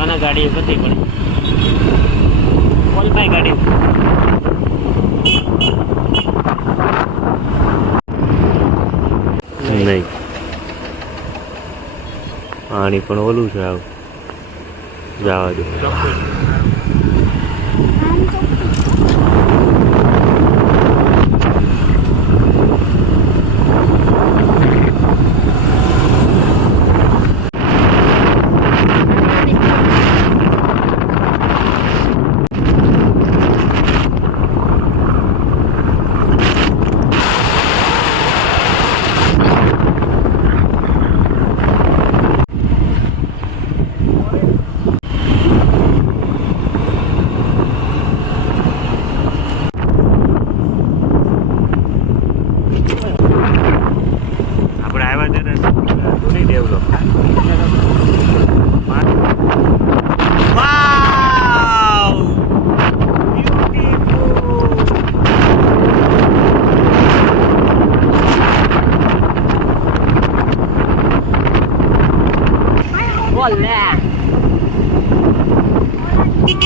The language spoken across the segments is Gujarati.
નાના ગાડી બધી પણ ઓલપાઈ ગાડી નહીં પાણી પણ ઓલું છે આવું જવા દે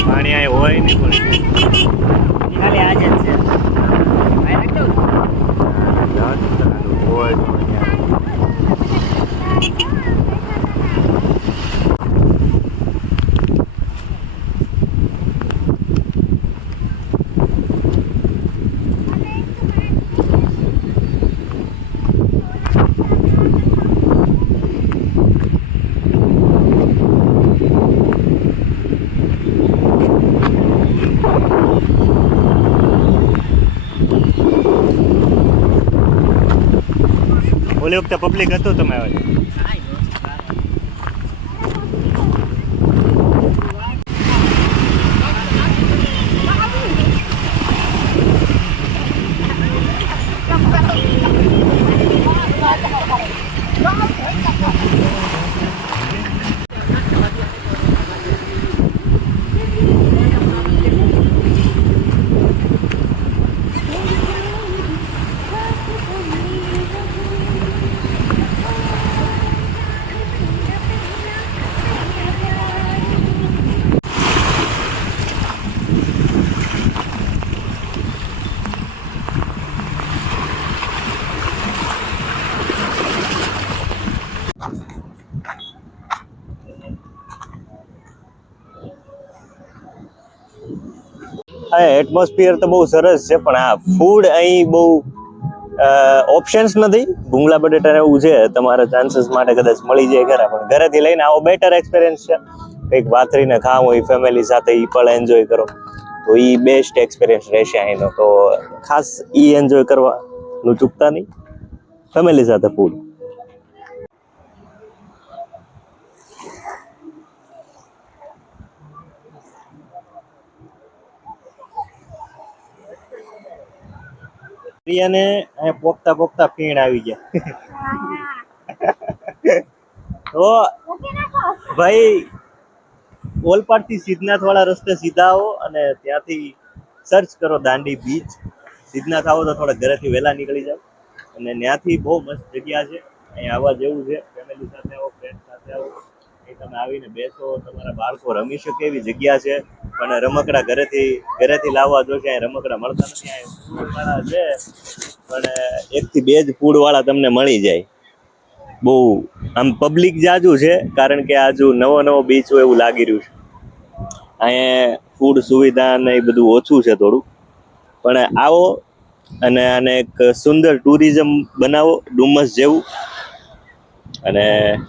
પાણી આ હોય નહીં પણ ખાલી આજે જ ઓલી વખતે પબ્લિક હતું તમે આવે હા એટમોસ્ફિયર તો બહુ સરસ છે પણ આ ફૂડ અહીં બહુ ઓપ્શન્સ નથી ભૂંગળા બટેટા એવું છે તમારા ચાન્સીસ માટે કદાચ મળી જાય ખરા પણ ઘરેથી લઈને આવો બેટર એક્સપિરિયન્સ છે કંઈક વાતરીને ખાવું હોય ફેમિલી સાથે એ પણ એન્જોય કરો તો એ બેસ્ટ એક્સપિરિયન્સ રહેશે અહીંનો તો ખાસ એ એન્જોય કરવાનું ચૂકતા નહીં ફેમિલી સાથે ફૂડ પ્રિયાને અહીંયા પોપતા પોપતા ફીણ આવી ગયા તો ભાઈ ઓલપાડ થી સિદ્ધનાથ વાળા રસ્તે સીધા આવો અને ત્યાંથી સર્ચ કરો દાંડી બીચ સિદ્ધનાથ આવો તો થોડા ઘરેથી વહેલા નીકળી જાવ અને ત્યાંથી બહુ મસ્ત જગ્યા છે અહીંયા આવવા જેવું છે ફેમિલી સાથે આવો ફ્રેન્ડ સાથે આવો અહીં તમે આવીને બેસો તમારા બાળકો રમી શકે એવી જગ્યા છે અને રમકડા ઘરેથી લાવવા જોશે અહીં રમકડા મળતા નથી અહીંયા છે પણ 1 થી 2 જ ફૂડ વાળા તમને મળી જાય બહુ આમ પબ્લિક જાજુ છે કારણ કે આજુ નવો બીચ હોય એવું લાગી રહ્યું છે અહીંયા ફૂડ સુવિધા ને એ બધું ઓછું છે થોડું પણ આવો અને આને એક સુંદર ટુરિઝમ બનાવો ડુમસ જેવું અને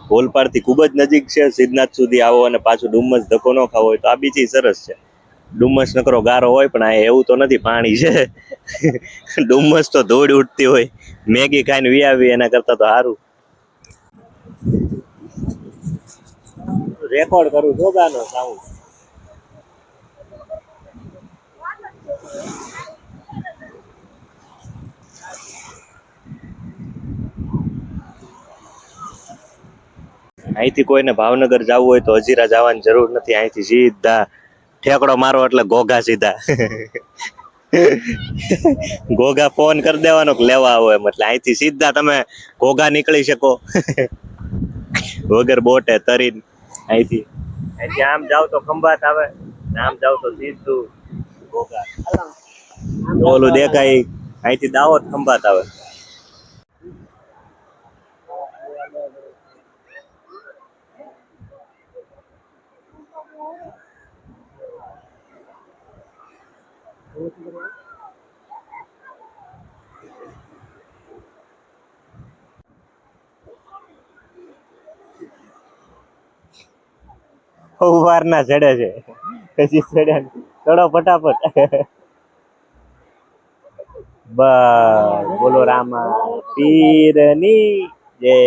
ઓલપાડથી ખૂબ જ નજીક છે સિદ્ધનાથ સુધી આવો અને પાછું ડુમસ ધક્કો ન ખાવો હોય તો આ બીચ સરસ છે ડુમસ નકરો ગારો હોય પણ આ એવું તો નથી પાણી છે ડુમસ તો ધોડ ઉઠતી હોય મેગી ખાઈને વી એના કરતા તો સારું રેકોર્ડ કરું છો ગાનો સાઉન્ડ અહીંથી કોઈને ભાવનગર જવું હોય તો હજીરા જવાની જરૂર નથી અહીંથી સીધા ઠેકડો મારો એટલે ઘોઘા સીધા. ઘોઘા ફોન કરી દેવાનો કે લેવા આવો એમ, એટલે અહીંથી સીધા તમે ઘોઘા નીકળી શકો વગર બોટે તરીને. અહીંથી આમ જાવ તો ખંભાત આવે, ને આમ જાવ તો સીધું ઘોઘા. ઓલું દેખાય અહીંથી દાહોદ ખંભાત આવે. વાર ના ચડે છે, પછી ચડ્યા ચડો ફટાફટ. બસ બોલો રામા પીરની જય.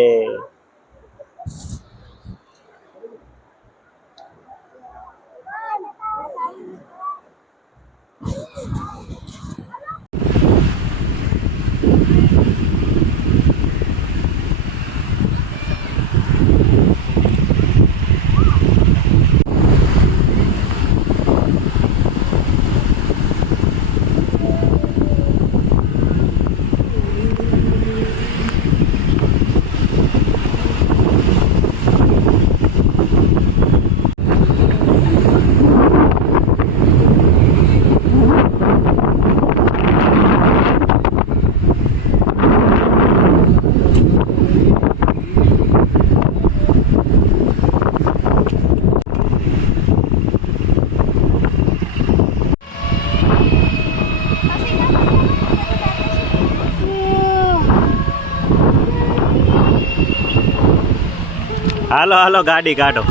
હાલો હાલો ગાડી કાઢો.